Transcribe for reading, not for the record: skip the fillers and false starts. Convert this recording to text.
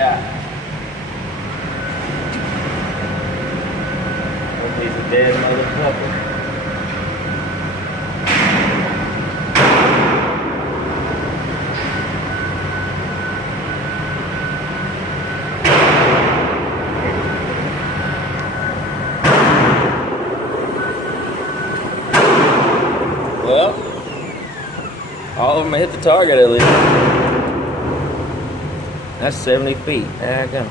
got? Oh, he's a dead motherfucker. Well, all of them hit the target at least. That's 70 feet. There I go.